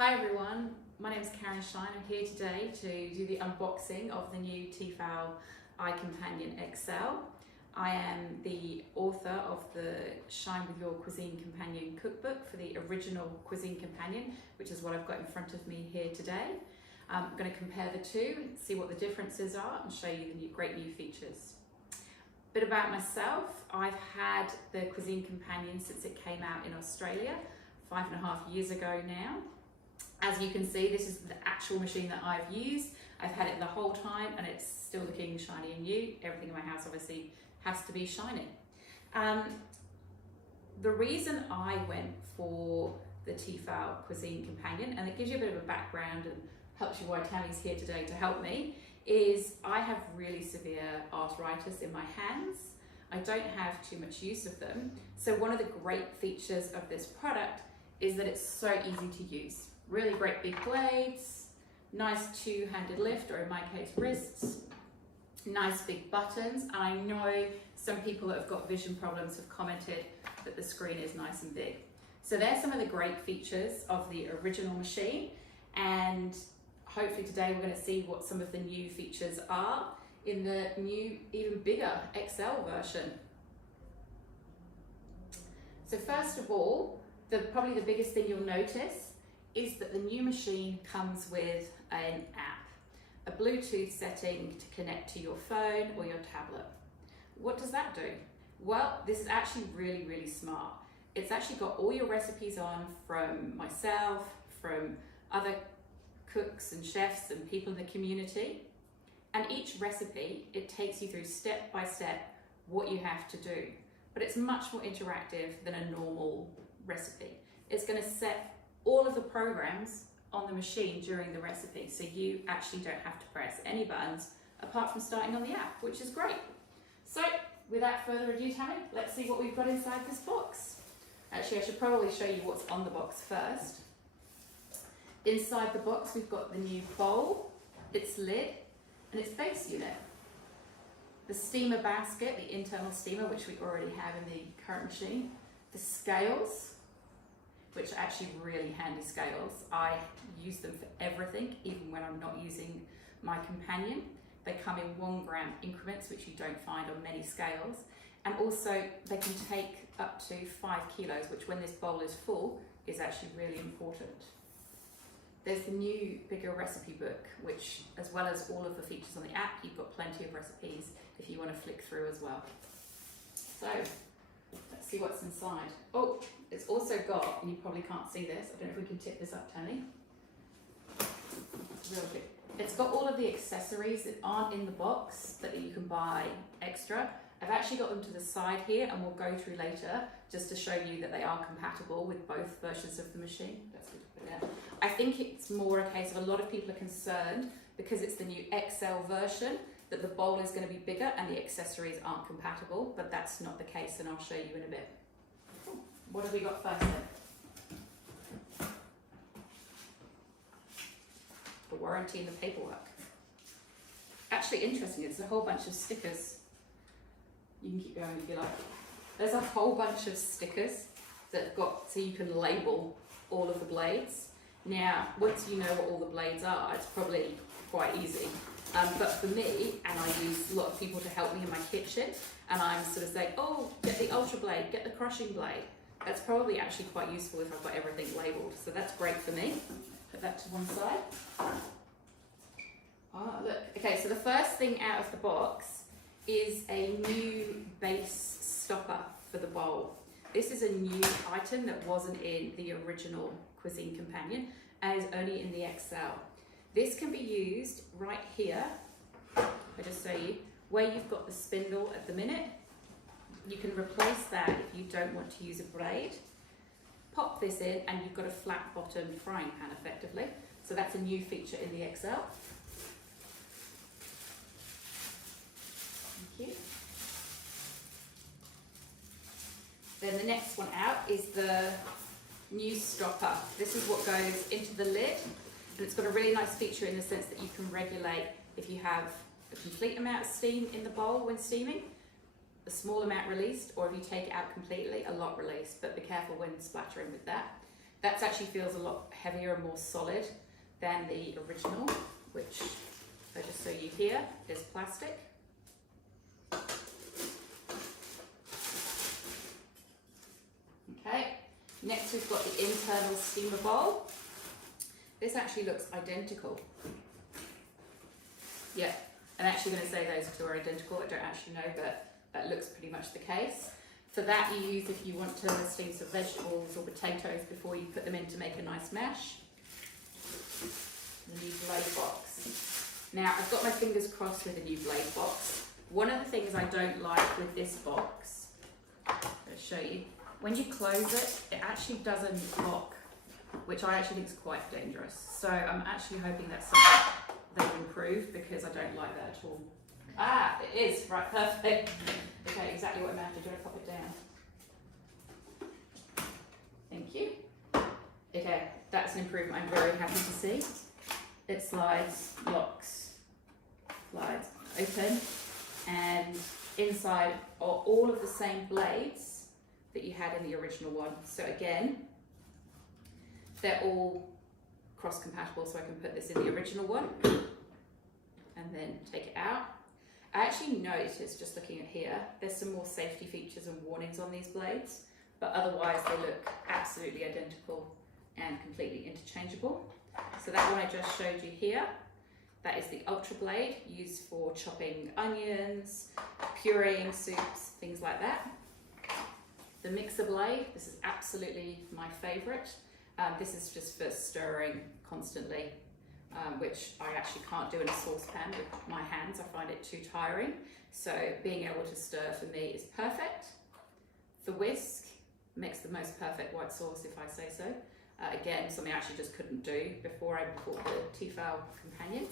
Hi everyone, my name is Karen Shine. I'm here today to do the unboxing of the new Tefal I-companion XL. I am the author of the Shine with Your Cuisine Companion cookbook for the original Cuisine Companion, which is what I've got in front of me here today. I'm going to compare the two, see what the differences are and show you the great new features. A bit about myself. I've had the Cuisine Companion since it came out in Australia 5.5 years ago now. As you can see, this is the actual machine that I've used. I've had it the whole time and it's still looking shiny and new. Everything in my house obviously has to be shiny. The reason I went for the Tefal Cuisine Companion, and it gives you a bit of a background and helps you why Tammy's here today to help me, is I have really severe arthritis in my hands. I don't have too much use of them. So one of the great features of this product is that it's so easy to use. Really great big blades, nice two-handed lift, or in my case wrists, nice big buttons, and I know some people that have got vision problems have commented that the screen is nice and big. So there's some of the great features of the original machine, and hopefully today we're going to see what some of the new features are in the new, even bigger XL version. So first of all, probably the biggest thing you'll notice is that the new machine comes with an app, a Bluetooth setting to connect to your phone or your tablet. What does that do? Well, this is actually really, really smart. It's actually got all your recipes on from myself, from other cooks and chefs and people in the community. And each recipe, it takes you through step by step what you have to do. But it's much more interactive than a normal recipe. It's going to set all of the programs on the machine during the recipe, so you actually don't have to press any buttons apart from starting on the app, which is great. So without further ado, Tammy, let's see what we've got inside this box. Actually, I should probably show you what's on the box first. Inside the box we've got the new bowl, its lid and its base unit. The steamer basket, the internal steamer, which we already have in the current machine. The scales, which are actually really handy scales. I use them for everything, even when I'm not using my companion. They come in 1 gram increments, which you don't find on many scales. And also they can take up to 5 kilos, which when this bowl is full, is actually really important. There's the new bigger recipe book, which, as well as all of the features on the app, you've got plenty of recipes if you want to flick through as well. So, let's see what's inside. Oh, it's also got, and you probably can't see this, I don't know if we can tip this up, Tammy. Real big. It's got all of the accessories that aren't in the box that you can buy extra. I've actually got them to the side here, and we'll go through later just to show you that they are compatible with both versions of the machine. That's good to put there. I think it's more a case of a lot of people are concerned because it's the new XL version that the bowl is going to be bigger and the accessories aren't compatible, but that's not the case, and I'll show you in a bit. What have we got first then? The warranty and the paperwork. Actually interesting, it's a whole bunch of stickers. You can keep going if you like. There's a whole bunch of stickers that have got, so you can label all of the blades. Now, once you know what all the blades are, it's probably quite easy. But for me, and I use a lot of people to help me in my kitchen, and I'm sort of saying, oh, get the ultra blade, get the crushing blade. That's probably actually quite useful if I've got everything labelled. So that's great for me. Put that to one side. Oh, look. Okay, so the first thing out of the box is a new base stopper for the bowl. This is a new item that wasn't in the original Cuisine Companion and is only in the XL. This can be used right here, I'll just show you, where you've got the spindle at the minute. You can replace that if you don't want to use a blade. Pop this in and you've got a flat bottom frying pan effectively. So that's a new feature in the XL. Thank you. Then the next one out is the new stopper. This is what goes into the lid. And it's got a really nice feature in the sense that you can regulate if you have a complete amount of steam in the bowl when steaming, a small amount released, or if you take it out completely, a lot released, but be careful when splattering with that. That actually feels a lot heavier and more solid than the original, which I just show you here is plastic. Okay, next we've got the internal steamer bowl. This actually looks identical. Yeah, I'm actually going to say those two are identical. I don't actually know, but that looks pretty much the case. For that you use if you want to steam some vegetables or potatoes before you put them in to make a nice mash. The new blade box. Now I've got my fingers crossed with the new blade box. One of the things I don't like with this box, I'll show you, when you close it, it actually doesn't lock, which I actually think is quite dangerous. So I'm actually hoping that's something they've improved, because I don't like that at all. Ah, it is, right, perfect. Okay, exactly what I'm after. Do you want to pop it down? Thank you. Okay, that's an improvement I'm very happy to see. It slides, locks, slides, open, and inside are all of the same blades that you had in the original one. So again, they're all cross-compatible, so I can put this in the original one and then take it out. I actually noticed, just looking at here, there's some more safety features and warnings on these blades, but otherwise they look absolutely identical and completely interchangeable. So that one I just showed you here, that is the Ultra Blade, used for chopping onions, pureeing soups, things like that. The Mixer Blade, this is absolutely my favourite. This is just for stirring constantly, which I actually can't do in a saucepan with my hands. I find it too tiring. So being able to stir for me is perfect. The whisk makes the most perfect white sauce, if I say so. Again, something I actually just couldn't do before I bought the Tefal I-companion.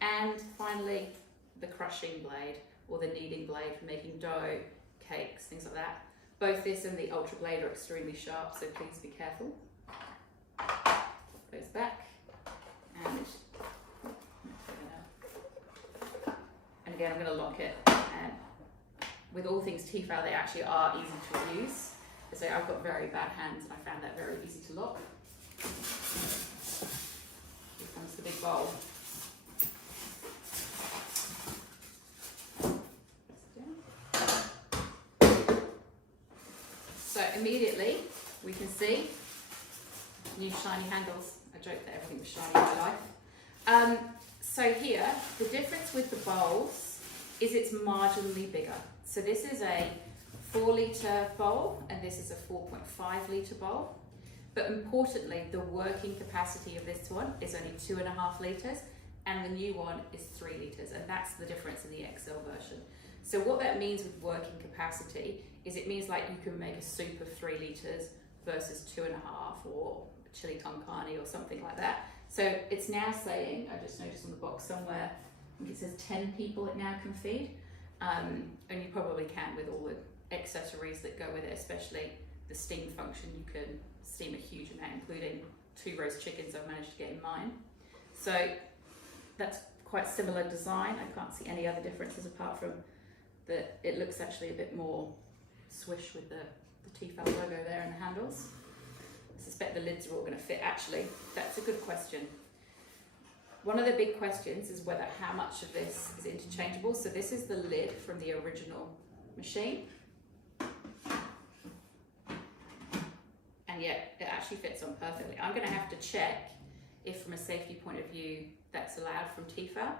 And finally, the crushing blade, or the kneading blade for making dough, cakes, things like that. Both this and the Ultra Blade are extremely sharp, so please be careful. Goes back, and again I'm going to lock it. And with all things Tefal, they actually are easy to use. So I've got very bad hands, and I found that very easy to lock. Here comes the big bowl. So immediately we can see new shiny handles. I joked that everything was shiny in my life. So here, the difference with the bowls is it's marginally bigger. So this is a 4-litre bowl, and this is a 4.5 litre bowl. But importantly, the working capacity of this one is only 2.5 litres, and the new one is 3 litres, and that's the difference in the XL version. So what that means with working capacity is it means like you can make a soup of 3 litres versus 2.5, or chili con carne or something like that. So it's now saying, I just noticed on the box somewhere, I think it says 10 people it now can feed. And you probably can with all the accessories that go with it, especially the steam function. You can steam a huge amount, including 2 roast chickens I've managed to get in mine. So that's quite similar design. I can't see any other differences apart from that it looks actually a bit more swish with the Tefal logo there and the handles. I suspect the lids are all going to fit. Actually, that's a good question. One of the big questions is whether how much of this is interchangeable. So this is the lid from the original machine. And yet it actually fits on perfectly. I'm going to have to check if from a safety point of view that's allowed from Tefal.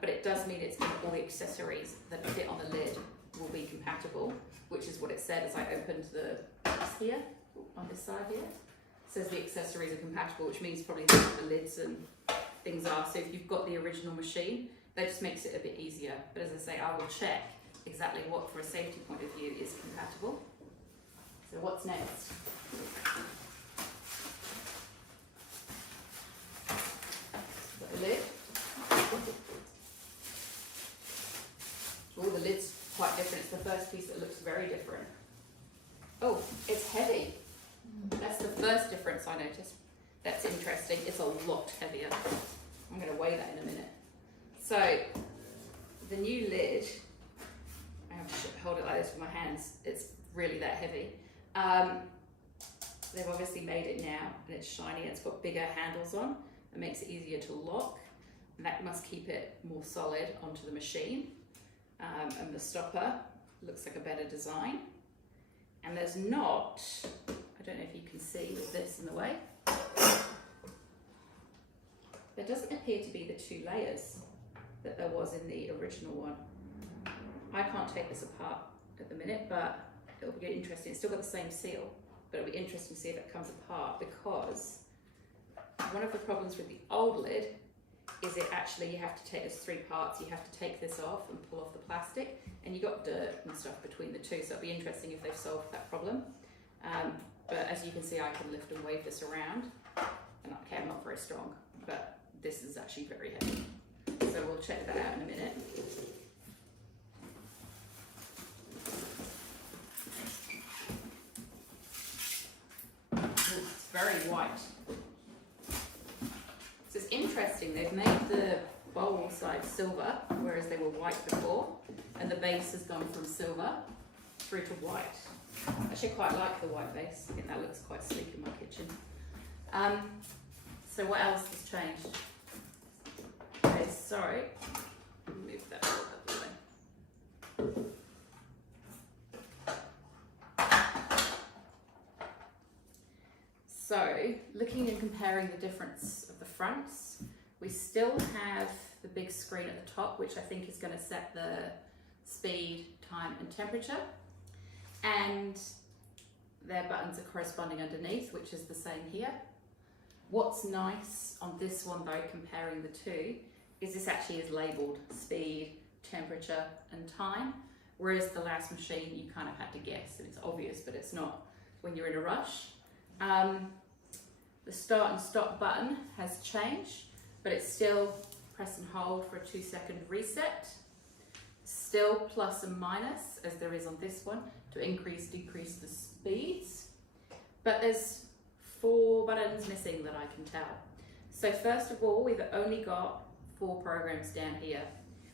But it does mean it's all the accessories that fit on the lid will be compatible, which is what it said as I opened the box here, on this side here. It says the accessories are compatible, which means probably the lids and things are. So if you've got the original machine, that just makes it a bit easier. But as I say, I will check exactly what, for a safety point of view, is compatible. So what's next? Got the lid. Oh, the lid's quite different. It's the first piece that looks very different. Oh, it's heavy. That's the first difference I noticed. That's interesting. It's a lot heavier. I'm going to weigh that in a minute. So, the new lid, I have to hold it like this with my hands. It's really that heavy. they've obviously made it now and it's shiny and it's got bigger handles on. It makes it easier to lock, and that must keep it more solid onto the machine. And the stopper looks like a better design. And there's not, I don't know if you can see with this in the way, there doesn't appear to be the 2 layers that there was in the original one. I can't take this apart at the minute, but it'll be interesting. It's still got the same seal, but it'll be interesting to see if it comes apart, because one of the problems with the old lid is it actually, you have to take, there's 3 parts, you have to take this off and pull off the plastic, and you got dirt and stuff between the 2, so it'll be interesting if they've solved that problem. But as you can see, I can lift and wave this around, and okay, I'm not very strong, but this is actually very heavy. So we'll check that out in a minute. Ooh, it's very white. So it's interesting, they've made the bowl side silver, whereas they were white before, and the base has gone from silver through to white. I actually quite like the white base. I think that looks quite sleek in my kitchen. So what else has changed? Okay, sorry, move that a little bit away. So, looking and comparing the difference of the fronts, we still have the big screen at the top, which I think is going to set the speed, time and temperature. And their buttons are corresponding underneath, which is the same here. What's nice on this one though, comparing the 2, is this actually is labelled speed, temperature and time, whereas the last machine you kind of had to guess, and it's obvious, but it's not when you're in a rush. The start and stop button has changed, but it's still press and hold for a 2-second reset. Still plus and minus, as there is on this one, to increase, decrease the speeds. But there's 4 buttons missing that I can tell. So first of all, we've only got 4 programs down here.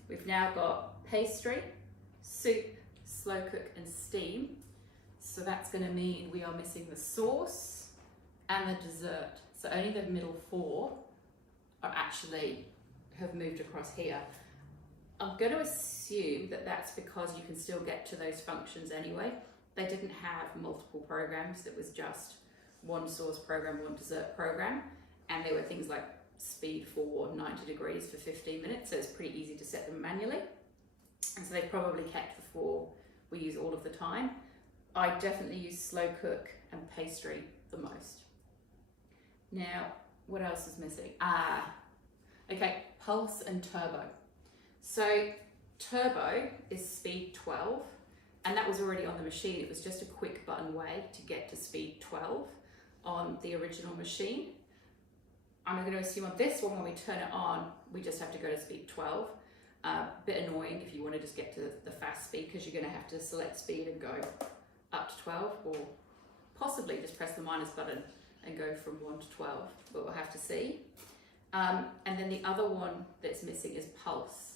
We've now got pastry, soup, slow cook and steam. So that's going to mean we are missing the sauce and the dessert. So only the middle 4 are actually have moved across here. I'm going to assume that that's because you can still get to those functions anyway. They didn't have multiple programs, it was just 1 sauce program, 1 dessert program, and there were things like speed for 90 degrees for 15 minutes, so it's pretty easy to set them manually. And so they've probably kept the 4 we use all of the time. I definitely use slow cook and pastry the most. Now, what else is missing? Okay, pulse and turbo. So turbo is speed 12, and that was already on the machine. It was just a quick button way to get to speed 12 on the original machine. I'm going to assume on this one, when we turn it on, we just have to go to speed 12. Bit annoying if you want to just get to the fast speed, because you're going to have to select speed and go up to 12, or possibly just press the minus button and go from 1 to 12, but we'll have to see. And then the other one that's missing is pulse.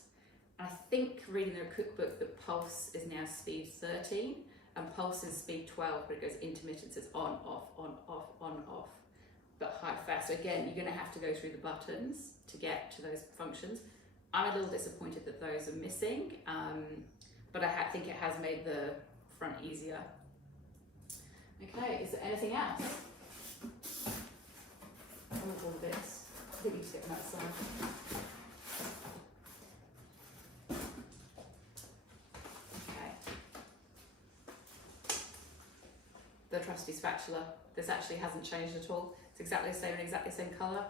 I think reading the cookbook that pulse is now speed 13 and pulse is speed 12, but it goes intermittent, so it's on, off, but high, fast. So again, you're going to have to go through the buttons to get to those functions. I'm a little disappointed that those are missing, but I think it has made the front easier. Okay, is there anything else? All the bits. I think we just get them outside. The trusty spatula. This actually hasn't changed at all. It's exactly the same and exactly the same colour.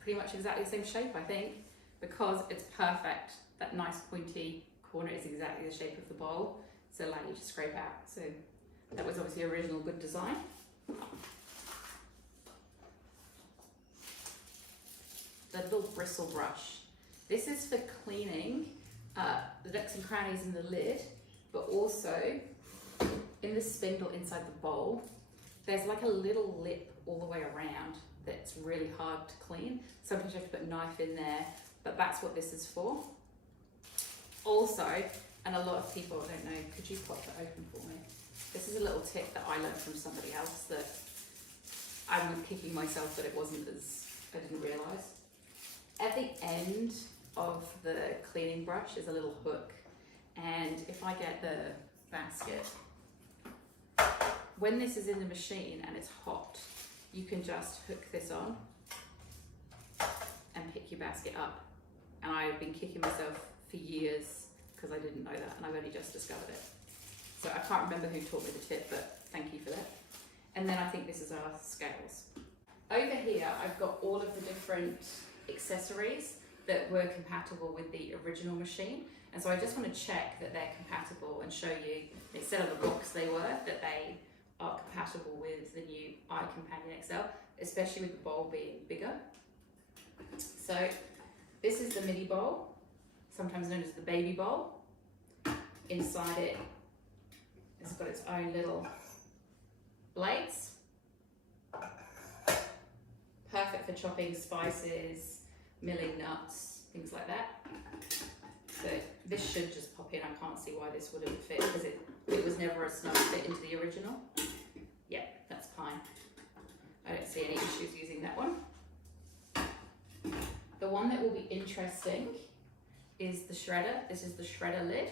Pretty much exactly the same shape, I think, because it's perfect. That nice pointy corner is exactly the shape of the bowl, so allow you to scrape out. So that was obviously original good design. The little bristle brush. This is for cleaning the nooks and crannies in the lid, but also in the spindle inside the bowl, there's like a little lip all the way around that's really hard to clean. Sometimes you have to put a knife in there, but that's what this is for. Also, and a lot of people, I don't know, could you pop that open for me? This is a little tip that I learned from somebody else, that I'm kicking myself that it wasn't as, I didn't realise. At the end of the cleaning brush is a little hook, and if I get the basket, when this is in the machine and it's hot, you can just hook this on and pick your basket up. And I've been kicking myself for years because I didn't know that, and I've only just discovered it. So I can't remember who taught me the tip, but thank you for that. And then I think this is our scales. Over here, I've got all of the different accessories that were compatible with the original machine. And so I just want to check that they're compatible and show you, instead of the box they were, that they are compatible with the new I-companion XL, especially with the bowl being bigger. So this is the mini bowl, sometimes known as the baby bowl. Inside it, it's got its own little blades. Perfect for chopping spices, milling nuts, things like that. So this should just pop in. I can't see why this wouldn't fit because it was never a snug fit into the original. Yeah, that's fine. I don't see any issues using that one. The one that will be interesting is the shredder. This is the shredder lid.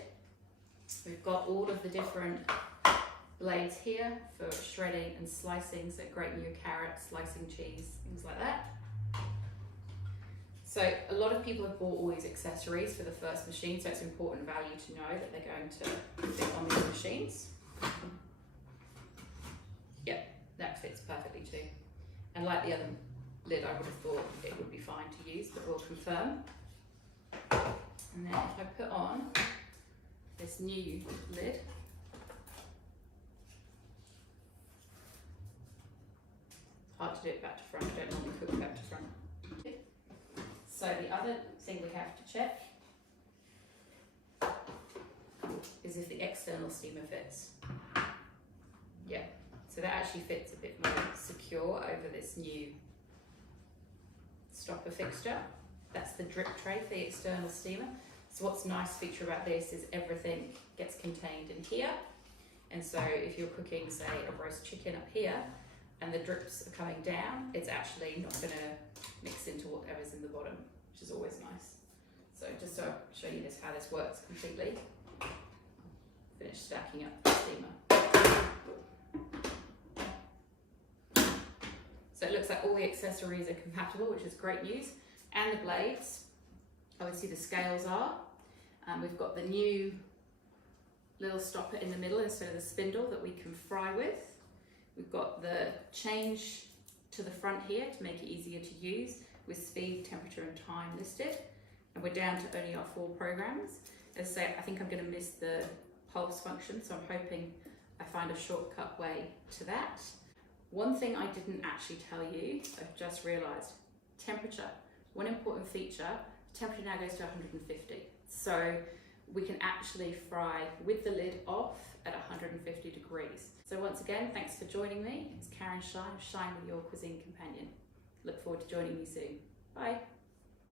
We've got all of the different blades here for shredding and slicing, so grating your carrots, slicing cheese, things like that. So a lot of people have bought all these accessories for the first machine, so it's important value to know that they're going to fit on these machines. Yep, that fits perfectly too. And like the other lid, I would have thought it would be fine to use, but we'll confirm. And then if I put on this new lid, hard to do it back to front, I don't normally cook back to front. So the other thing we have to check is if the external steamer fits. Yeah, so that actually fits a bit more secure over this new stopper fixture. That's the drip tray for the external steamer. So what's a nice feature about this is everything gets contained in here. And so if you're cooking, say, a roast chicken up here, and the drips are coming down, it's actually not going to mix into whatever's in the bottom, which is always nice. So just to show you this, how this works completely, finish stacking up the steamer. So it looks like all the accessories are compatible, which is great news. And the blades, obviously the scales are. We've got the new little stopper in the middle instead of the spindle that we can fry with. We've got the change to the front here to make it easier to use with speed, temperature and time listed. And we're down to only our 4 programs. As I say, I think I'm going to miss the pulse function, so I'm hoping I find a shortcut way to that. One thing I didn't actually tell you, I've just realised, temperature. One important feature, temperature now goes to 150. So we can actually fry with the lid off at 150 degrees. So once again, thanks for joining me. It's Karen Shine with your cuisine companion. Look forward to joining you soon. Bye.